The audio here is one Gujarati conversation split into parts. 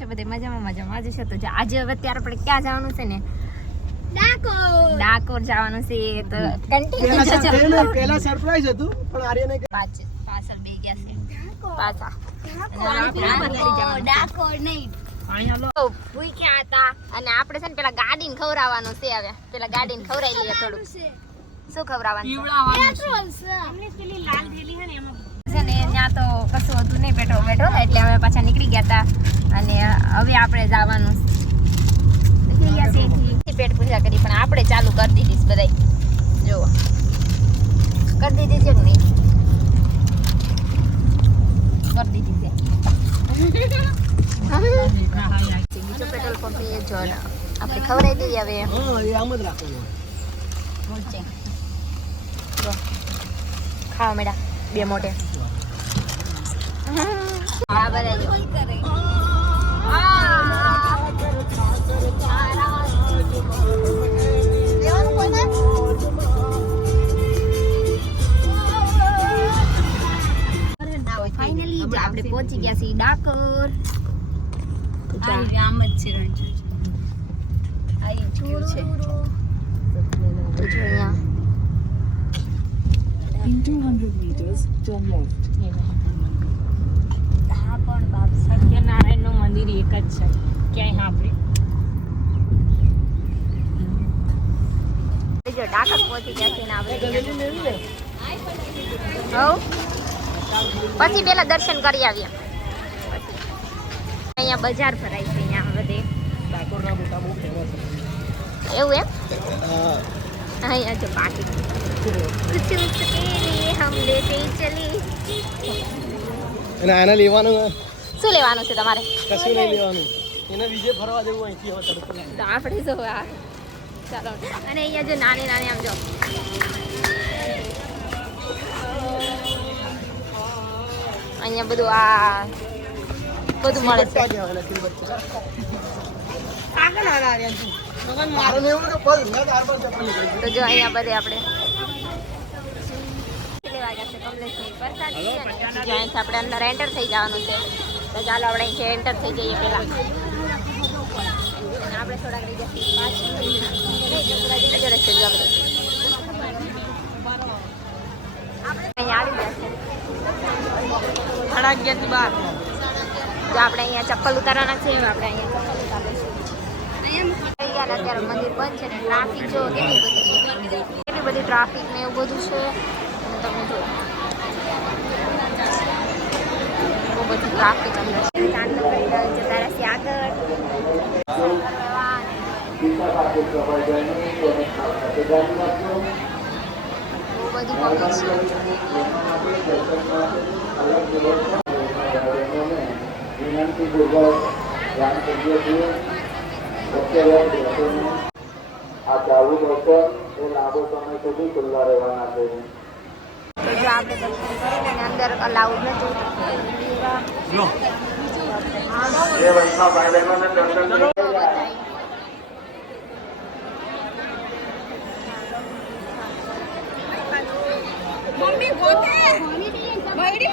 છે બધે મજામાં આજે છે તો આજે હવે અત્યારે આપણે ક્યાં જવાનું છે ને ડાકોર જવાનું છે તો કન્ટિન્યુ પહેલા સરપ્રાઈઝ હતું પણ આર્યને પાછળ બે ગયા છે પાછા ડાકોર નહીં ભૂખ્યા હતા અને આપણે છે ને પેલા ગાડીને ખવડાવવાનું છે હવે પેલા ગાડીને ખવડાવી લઈએ થોડું શું ખવડાવવાનું છે ને ત્યાં તો કશું હતું નહીં પેટ્રોલ એટલે હવે પાછા નીકળી ગયા હતા અને હવે આપણે જવાનું પેટ પૂજા કરી પણ આપણે ચાલુ કરી દીધી બધાય જો કરી દીધી છે કે નહીં કરી દીધી છે બીજો પેટ્રોલ પંપ એ જો આપણે ખવડાવી દઈએ હવે આમ જ રાખવાનું ખાવા મેડા બે મોટે હા બધા જો ફાઇનલી આપણે પહોંચી ગયા છીએ ડાકોર ગામ જ છે આવી ગયું છે જો અહીંયા In 200 meters, turn left. હા પણ બાપ સત્યનારાયણ નું મંદિર એક જ છે ક્યાંય આપણે જો ડાકોર પહોંચી ગયા છે ને આપણે પછી પેલા દર્શન કરી આવ્યા અહીંયા બજાર ભરાય છે અહીંયા બધે ડાકોરના મોટા બહુ ફેમસ એવું એમ અહીંયા જો પાકી कुछ उसके लिए हम लेते चली અને આને લેવાનું શું લેવાનું છે તમારે કશું નહીં લેવાનું એને બીજે ફરવા દેવું અહીંથી હવે તરત તો આપણે જો આ ચાલો અને અહીંયા જો નાની નાની આમ જો અહીંયા બધું આ બધું મળે છે તો જો અહીંયા બધે આપણે આપણે અંદર એન્ટર થઈ જવાનું છે તો ચાલો આપણે અહીંથી એન્ટર થઈ જઈએ પેલા આપણે થોડાક લઈ જઈએ અહીંયા આવી ગયા છે 11:30 જો આપણે અહીંયા ચપ્પલ ઉતારવાના છે આપણે અહીંયા ચપ્પલ ઉતારીશું અત્યારે મંદિર બંધ છે ને ટ્રાફિક જો કેટલી બધી ટ્રાફિક ને એવું બધું છે તમે જો બહુ બધી ટ્રાફિક અંદર છે ચાંદ કરી જતા રહેશે આગળ બહુ બધી પબ્લિક છે આ ચાલુ દર્શન એ લાંબો સમય સુધી ખુલ્લા રહેવાના છે. તો જો આપણે દર્શન કરીને અંદર અલાઉડ નથી જે વૈષ્ણવ ભાઈ બહેનોને દર્શન મમ્મી ગોતે બૈડી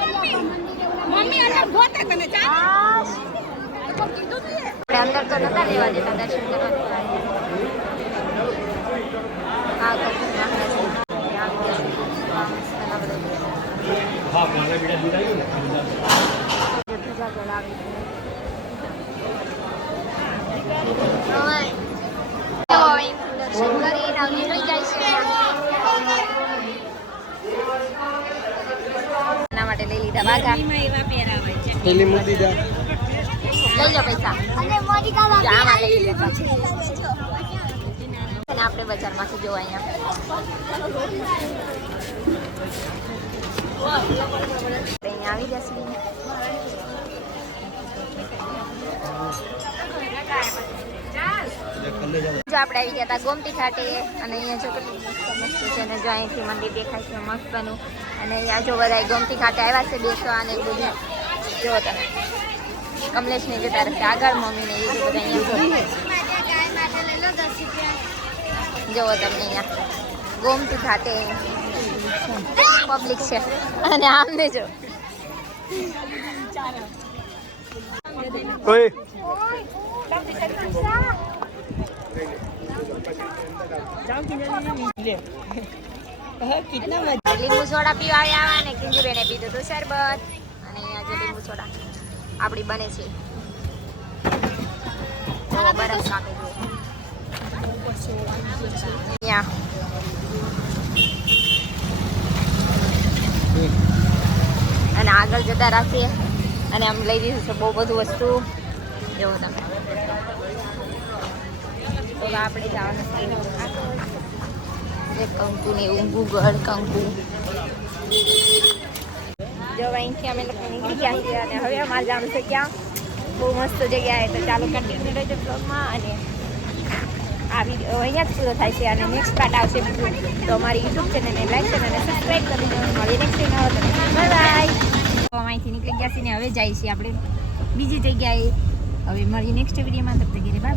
મમ્મી અંદર ગોતે તને ચા કીધું તું આપણે અંદર તો નતા લેવા દેતા દર્શન કરવા આ દર્શન કરીને નીકળી જાય છે એના માટે લઈ લીધા વાઘા એવા પહેરાવાય છે પેલી મૂકી દે લઈ લો પૈસા આમાં લઈ લીધા અને આપણે બજારમાંથી જોવા અહીંયા આવી જશે જો આપણે આવી ગયા હતા ગોમતી ઘાટે અને અહીંયા જો કેટલું મસ્ત છે અને જો અહીંથી મંદિર દેખાય છે મસ્તનું અને અહીંયા જો બધા ગોમતી ઘાટે આવ્યા છે બેસવા અને બધું જો તમે કમલેશને જતા રહેશે આગળ મમ્મીને એ જો બધા અહીંયા જોવો તમને અહીંયા ગોમતી ઘાટે પબ્લિક છે અને આમને જો કોઈ કિતના મજા લીંબુ સોડા પીવા આવ્યા ને કિંજુબેને પીધું હતું શરબત અને અહીંયા જે લીંબુ સોડા આપણી બને છે જો બરફ કાપે છે અને આગળ જતા રાખીએ અને આમ લઈ દીધું છે બહુ બધું વસ્તુ જો તમે તો આપણે જવાનું છે કંકુ ને એવું ગુગળ કંકુ જો અહીંથી અમે લોકો નીકળી ગયા છીએ અને હવે અમારે જવાનું છે ક્યાં બહુ મસ્ત જગ્યાએ તો ચાલો કન્ટિન્યુ રહેજો બ્લોગમાં અને આ વિડીયો અહીંયા જ પૂરો થાય છે અને નેક્સ્ટ પાર્ટ આવશે બીજું તો અમારી યુટ્યુબ ચેનલને લાઈક અને સબસ્ક્રાઈબ કરી દેજો મળીએ નેક્સ્ટ ટાઈમ બાય બાય તો અહીંથી નીકળી ગયા છીએ ને હવે જઈએ છીએ આપણે બીજી જગ્યાએ હવે મળીએ નેક્સ્ટ વિડીયોમાં તબ તક બાય.